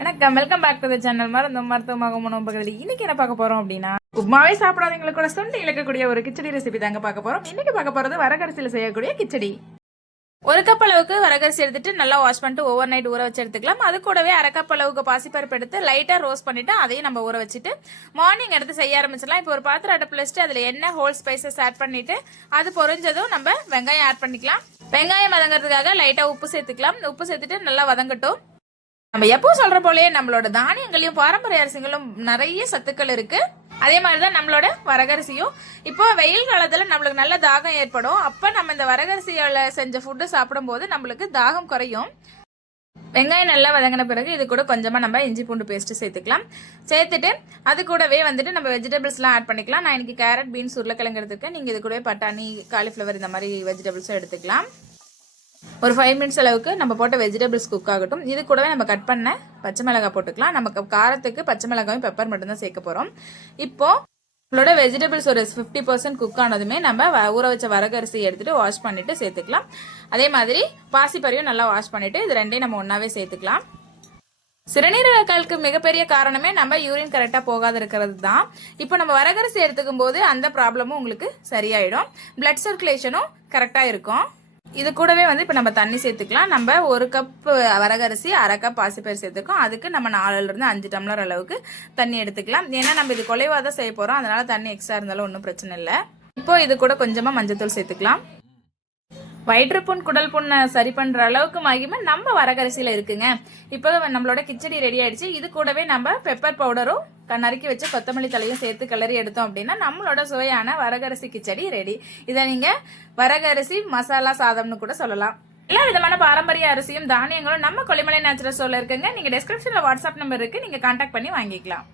வணக்கம், welcome back to the channel. மருத்துவமாக உணவு பகுதியில் இன்னைக்கு என்ன பார்க்க போறோம் அப்படின்னா, உப்மாவே சாப்பிடாதவங்களுக்கு கூட சுண்டி இழக்கக்கூடிய ஒரு கிச்சடி ரெசிபி தாங்க பார்க்க போறோம். இன்னைக்கு பார்க்க போறது வரகரிசியில் செய்யக்கூடிய கிச்சடி. ஒரு கப் அளவுக்கு வரகரிசி எடுத்துட்டு நல்லா வாஷ் பண்ணிட்டு ஓவர் நைட் ஊற வச்சு எடுத்துக்கலாம். அது கூடவே அரை கப் அளவுக்கு பாசிப்பருப்பு எடுத்து லைட்டா ரோஸ்ட் பண்ணிட்டு அதையும் நம்ம ஊற வச்சுட்டு மார்னிங் எடுத்து செய்ய ஆரம்பிச்சிடலாம். இப்போ ஒரு பாத்திரம் அடுப்புல வச்சுட்டு அதுல எண்ணெய், ஹோல் ஸ்பைசஸ் ஆட் பண்ணிட்டு அது பொரிஞ்சதும் நம்ம வெங்காயம் ஆட் பண்ணிக்கலாம். வெங்காயம் வதங்கிறதுக்காக லைட்டா உப்பு சேர்த்துக்கலாம். உப்பு சேர்த்துட்டு நல்லா வதங்கட்டும். நம்ம எப்போ சொல்ற போலயே நம்மளோட தானியங்களையும் பாரம்பரிய அரிசிகளும் நிறைய சத்துக்கள் இருக்கு. அதே மாதிரிதான் நம்மளோட வரகரிசியும். இப்போ வெயில் காலத்துல நம்மளுக்கு நல்ல தாகம் ஏற்படும். அப்ப நம்ம இந்த வரகரிசியால செஞ்ச ஃபுட்டு சாப்பிடும் போது நம்மளுக்கு தாகம் குறையும். வெங்காயம் நல்லா வதங்கின பிறகு இது கூட கொஞ்சமா நம்ம இஞ்சி பூண்டு பேஸ்ட் சேர்த்துக்கலாம். சேர்த்துட்டு அது கூடவே வந்துட்டு நம்ம வெஜிடபிள்ஸ் எல்லாம் ஆட் பண்ணிக்கலாம். நான் இன்னைக்கு கேரட், பீன்ஸ், உருளைக்கிழங்கு எடுத்துருக்கேன். நீங்க இது கூடவே பட்டாணி, காலிஃபிளவர் இந்த மாதிரி வெஜிடபிள்ஸும் எடுத்துக்கலாம். ஒரு 5 மினிட்ஸ் அளவுக்கு நம்ம போட்ட வெஜிடபிள்ஸ் குக் ஆகட்டும். இது கூடவே நம்ம கட் பண்ண பச்சை மிளகாய் போட்டுக்கலாம். நமக்கு காரத்துக்கு பச்சை மிளகாயும் பெப்பர் மட்டும்தான் சேர்க்க போறோம். இப்போ நம்மளோட வெஜிடபிள்ஸ் ஒரு 50% குக் ஆனதுமே நம்ம ஊற வச்ச வரகரிசி எடுத்துட்டு வாஷ் பண்ணிட்டு சேர்த்துக்கலாம். அதே மாதிரி பாசிப்பரியும் நல்லா வாஷ் பண்ணிட்டு இது ரெண்டையும் நம்ம ஒன்னாவே சேர்த்துக்கலாம். சிறுநீரகங்களுக்கு மிகப்பெரிய காரணமே நம்ம யூரின் கரெக்டா போகாத இருக்கிறது தான். இப்போ நம்ம வரகரிசி எடுத்துக்கும் போது அந்த ப்ராப்ளமும் உங்களுக்கு சரியாயிடும். பிளட் சர்க்குலேஷனும் கரெக்டா இருக்கும். இது கூடவே வந்து இப்போ நம்ம தண்ணி சேர்த்துக்கலாம். நம்ம ஒரு கப் வரகரிசி, அரை கப் பாசிப்பயிறு சேர்த்துக்கோம். அதுக்கு நம்ம 4 to 5 டம்ளர் அளவுக்கு தண்ணி எடுத்துக்கலாம். ஏன்னா நம்ம இது குறைவா தான் செய்ய போறோம். அதனால தண்ணி எக்ஸ்ட்ரா இருந்தாலும் ஒன்றும் பிரச்சனை இல்லை. இப்போ இது கூட கொஞ்சமா மஞ்சத்தூள் சேர்த்துக்கலாம். வயிற்று புண், குடல் புண்ணை சரி பண்ற அளவுக்கு மகிமை நம்ம வரகரிசியில இருக்குங்க. இப்போ நம்மளோட கிச்சடி ரெடி ஆயிடுச்சு. இது கூடவே நம்ம பெப்பர் பவுடரும் நறுக்கி வச்சு கொத்தமல்லி தலையும் சேர்த்து கிளறி எடுத்தோம் அப்படின்னா நம்மளோட சுவையான வரகரிசி கிச்சடி ரெடி. இதை நீங்க வரகரிசி மசாலா சாதம்னு கூட சொல்லலாம். எல்லா விதமான பாரம்பரிய அரிசியும் தானியங்களும் நம்ம கொல்லிமலை நேச்சுரல் ஸ்டோர்ல இருக்குங்க. நீங்க டிஸ்கிரிப்ஷன்ல வாட்ஸ்அப் நம்பர் இருக்கு, நீங்க கான்டாக்ட் பண்ணி வாங்கிக்கலாம்.